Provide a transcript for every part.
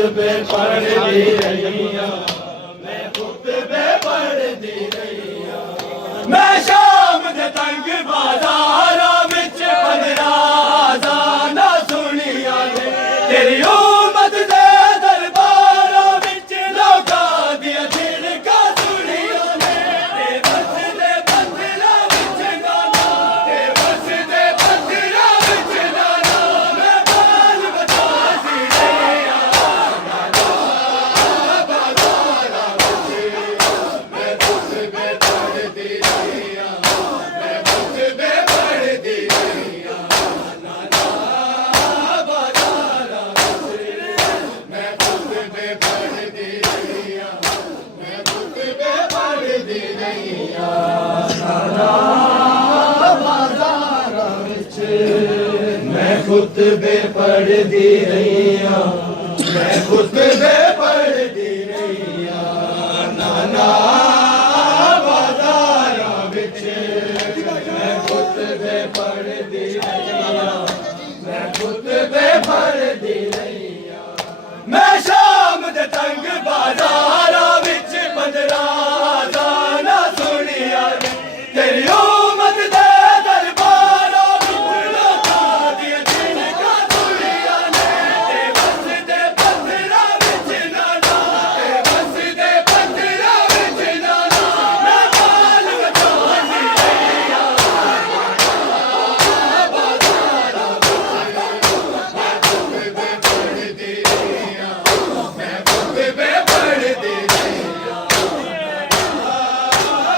खुतबे पढ़दी रहियां, मैं खुतबे पढ़दी रहियां। मैं शाम दे तंग बाजारां विच 15 अज़ानां सुनियां ने, तेरी उम्मत दे दरबारां विच लोकां दियां झिड़कां सुनियां ने। ते वसदे पत्थरां विच गाना, ते वसदे पत्थरां विच गाना, मैं बाल बजादी रहियां। बाजारां विच मैं खुतबे पढ़दी रहियां, मैं खुतबे पढ़दी रहियां। नाना बाजारां विच मैं खुतबे पढ़दी रहियां, मैं खुतबे पढ़दी रहियां। नाना बाजारां विच मैं खुतबे पढ़दी रहियां, मैं खुतबे पढ़दी रहियां। नाना बाजारां विच मैं खुतबे पढ़दी रहियां, मैं खुतबे पढ़दी रहियां। मैं शाम दे तंग बाजारां विच 15 अज़ानां सुनियां ने, तेरी उम्मत दे दरबारां विच लोकां दियां झिड़कां सुनियां ने। ते वसदे पत्थरां विच नाना, ते वसदे पत्थरां विच नाना, मैं बाल बजादी रहियां। बाजारां विच मैं खुतबे पढ़दी रहियां, मैं खुतबे पढ़दी रहियां।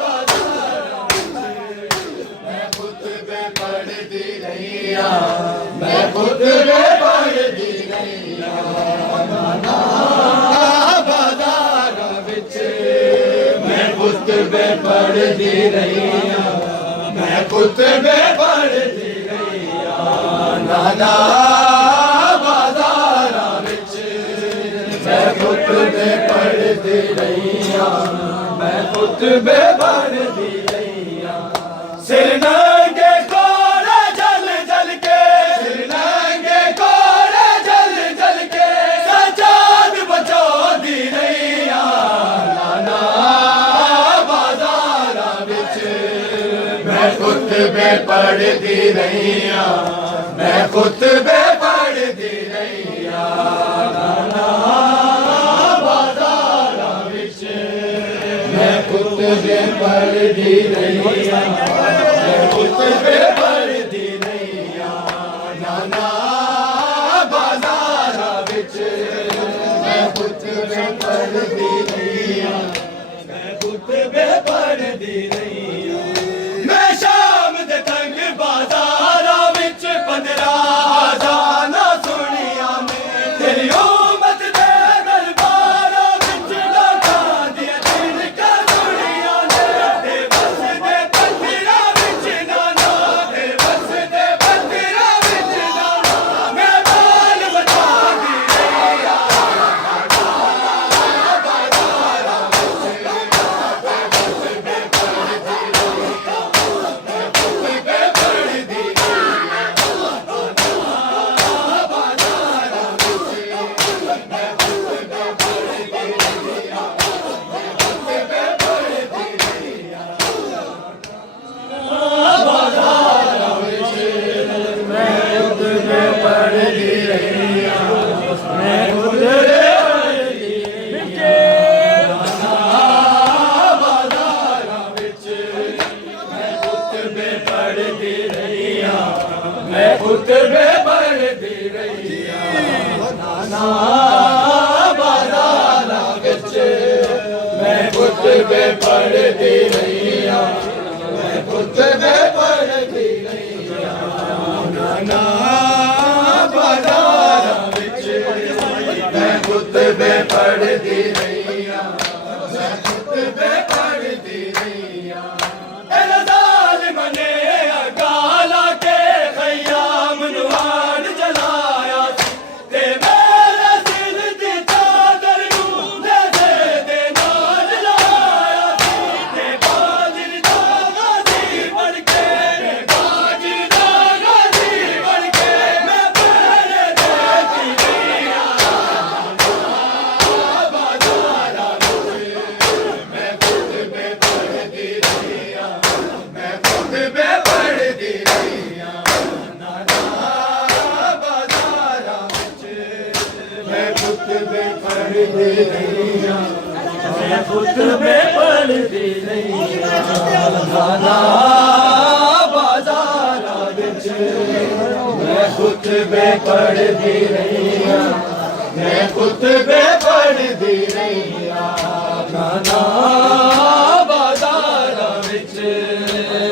बाजारां विच मैं खुतबे पढ़दी रहियां, मैं खुतबे पढ़दी रहियां। नाना बाजारां विच मैं खुतबे पढ़दी रहियां, मैं खुतबे पढ़दी रहियां। नाना बाजारां विच मैं खुतबे पढ़दी रहियां, मैं खुतबे पढ़दी रहियां। सिर नंगे कोड़े जल जल के, सिर नंगे कोड़े जल जल के, सजाद बचादी रहियां। नाना बाजारां विच मैं खुतबे पढ़दी रहियां, मैं खुतबे पढ़दी रहियां। नाना बाजारां विच मैं खुतबे पढ़दी रहियां, मैं खुतबे पढ़दी रहियां। नाना बाजारां विच मैं खुतबे पढ़दी रहियां, मैं खुतबे पढ़दी रहियां। मैं शाम दे तंग बाजारां विच 15 अज़ानां सुनियां ने, तेरी उम्मत दे दरबारां विच लोकां दियां झिड़कां सुनियां ने। ते वसदे पत्थरां विच नाना, ते वसदे पत्थरां विच नाना, मैं बाल बजादी रहियां। बाजारां विच मैं खुतबे पढ़दी रहियां, मैं खुतबे पढ़दी रहियां। बाजारां विच मैं खुतबे पढ़दी रहियां, मैं खुतबे पढ़दी रहियां। बाजारां विच मैं खुतबे पढ़दी रहियां, मैं खुतबे पढ़दी रहियां। बाजारां विच मैं खुतबे पढ़दी रहियां, मैं खुतबे पढ़दी रहियां। नाना बाजारां विच मैं खुतबे पढ़दी रहियां, मैं खुतबे पढ़दी रहियां। नाना बाजारां विच मैं खुतबे पढ़दी रहियां, मैं खुतबे पढ़दी रहियां। ए ज़ालिमां ने गाला के ख़याम नूं आड़ जलाया सी, ते मेरे सिर दी चादर नूं दे नाल लाया सी। ते बाजिर दा गाज़ी बन के, ते बाजिर दा गाज़ी बन के, मैं पैरे देती रहियां। खुतबे पढ़दी रहिया मैं खुतबे पढ़दी रहिया नाना बाज़ारा विच मैं खुतबे पढ़दी रहिया मैं खुतबे पढ़दी रहिया नाना बाज़ारा विच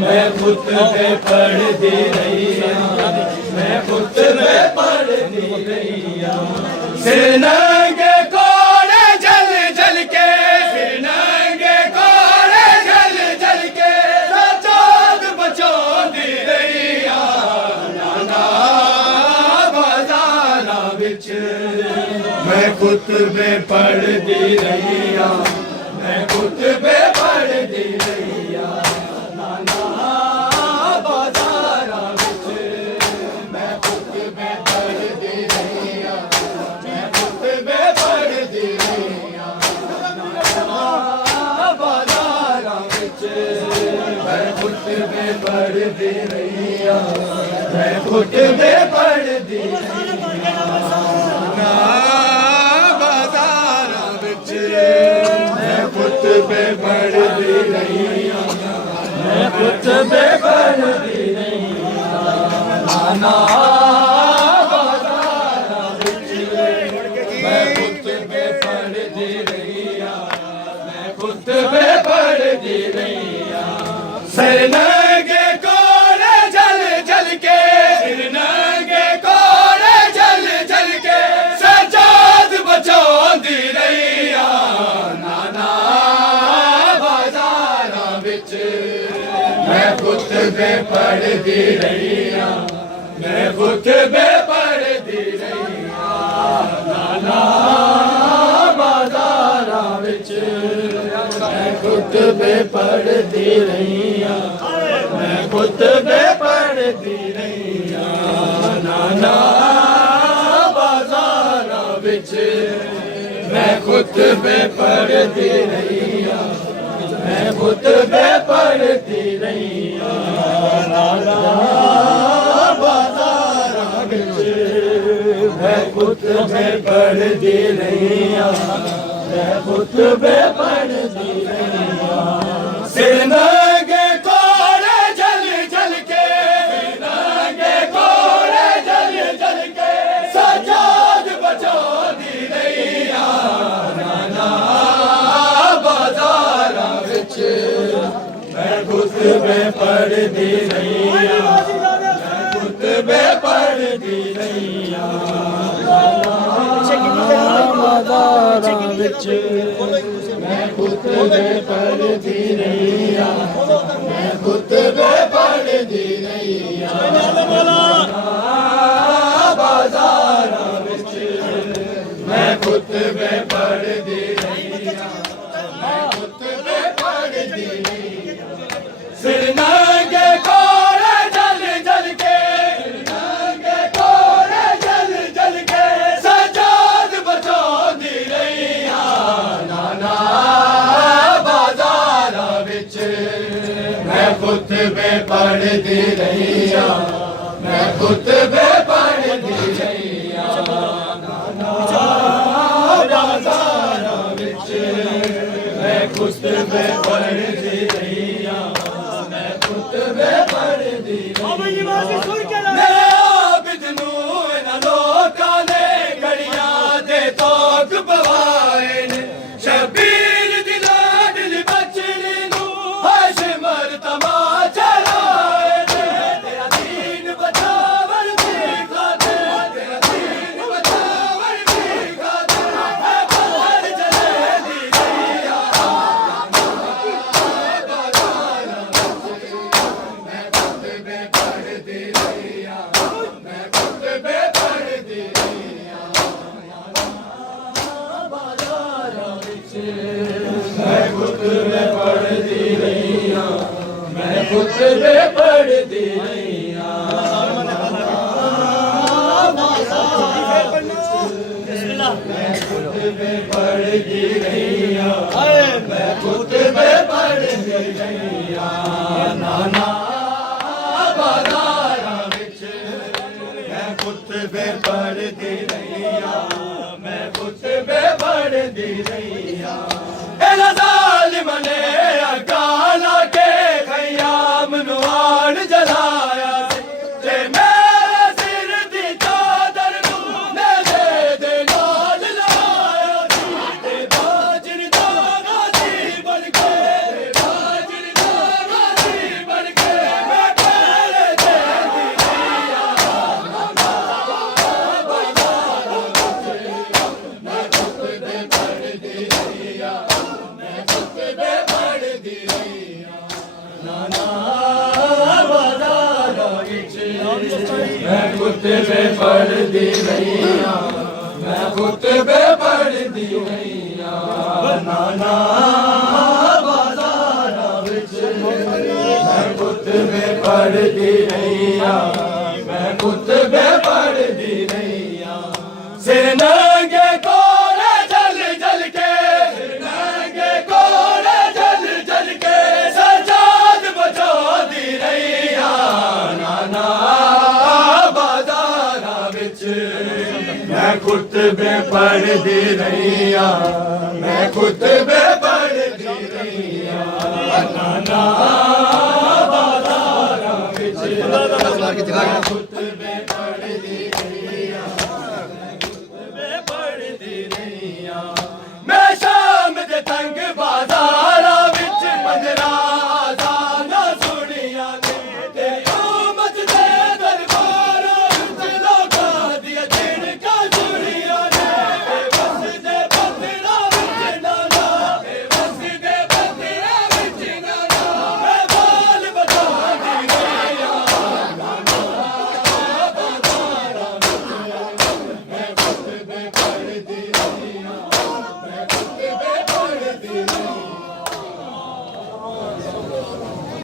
मैं खुतबे पढ़दी रहिया मैं खुतबे पढ़दी रहिया सिर नंगे कोड़े जल जल के सिर नंगे कोड़े जल जल के सजाद बचांदी रहिया नाना बाज़ारा विच मैं खुतबे पढ़दी रहिया मैं खुतबे पढ़दी रहिया नाना बाज़ारा विच मैं खुतबे पढ़दी रहिया मैं खुतबे पढ़दी रहिया नाना बाज़ारा विच मैं खुतबे पढ़दी रहिया मैं खुतबे पढ़दी रहिया बाज़ारा विच मैं खुतबे पढ़दी रहिया मैं खुतबे पढ़दी रहिया नाना बाज़ारा विच मैं खुतबे पढ़दी रहिया मैं खुतबे पढ़दी रहिया सिर नंगे कोड़े जल जल के सिर नंगे कोड़े जल जल के सजाद बचांदी रहिया नाना बाज़ारा विच मैं खुतबे पढ़दी रहिया मैं खुतबे पढ़दी रहिया नाना बाज़ारा विच मैं खुतबे पढ़दी रहिया मैं खुतबे पढ़दी रहिया नाना बाज़ारा विच मैं खुतबे पढ़दी रहिया मैं खुतबे पढ़दी रहिया नाना बाज़ारा विच मैं खुतबे पढ़दी रहिया मैं खुतबे पढ़दी रहिया सिर नंगे कोड़े जल जल के सिर नंगे कोड़े जल जल के सजाद बचांदी रहिया नाना बाज़ारा विच मैं खुतबे पढ़दी रहिया मैं खुतबे पढ़दी रहिया बाज़ारा विच मैं खुतबे पढ़दी रहिया मैं खुतबे पढ़दी रहिया बाज़ारा विच मैं खुतबे पढ़दी रहिया मैं खुतबे पढ़दी रहिया सिर नंगे कोड़े जल जल के सिर नंगे कोड़े जल जल के सजाद बचांदी रहिया नाना बाज़ारा विच मैं खुतबे पढ़दी रहिया मैं खुतबे पढ़दी रहिया नाना बाज़ारा विच मैं खुतबे पढ़दी रहिया मैं खुतबे पढ़दी रहिया आबिद नूं इन्हां लोकां ने घड़ियां दे तोक पवाए ने शबीर दी लाडली बचड़ी नूं हाशिमर तमाचा लाए ने तेरा दीन बचावर दी खातिर तेरा दीन बचावर दी खातिर है बाहर जले दी रहिया बाज़ारा मैं खुतबे पढ़दी रहिया मैं खुतबे पढ़दी रहिया बाज़ारा विच मैं खुतबे पढ़दी रहिया मैं खुतबे पढ़दी रहिया मैं खुतबे पढ़दी रहिया मैं खुतबे पढ़दी रहिया नाना बाज़ारा विच मैं खुतबे पढ़दी रहिया मैं खुतबे ਪੜ੍ਹਦੀ ਰਹੀਆਂ ਇਹਨਾਂ ਜ਼ਾਲਿਮਾਂ ਨੇ ਅੱਗਾ ਲਾ ਕੇ ਖਿਆਮ ਨੂੰ ਆਣ ਜਲਾਇਆ ਸੀ ਤੇ ਮੇਰੇ ਸਿਰ ਦੀ ਚਾਦਰ ਨੂੰ ਮੇਰੇ ਦੇ ਨਾਲ ਲਾਇਆ ਸੀ ਤੇ ਬਾਜਰ ਦਾ ਗਾਜ਼ੀ ਬਣ ਕੇ ਬਾਜਰ ਦਾ ਗਾਜ਼ੀ ਬਣ ਕੇ ਮੈਂ ਤੇਰੇ ਦੇਂਦੀ मैं खुतबे पढ़दी रहिया मैं खुतबे पढ़दी रहिया नाना बाज़ारां विच मैं खुतबे पढ़दी रहिया मैं खुतबे पढ़दी रहिया सिर नंगे कोरे जल जल के सिर नंगे कोरे जल जल के सजाद बजादी रहिया नाना मैं खुतबे पढ़दी रहिया मैं खुतबे पढ़दी रहिया नाना बाज़ारां विच मैं खुतबे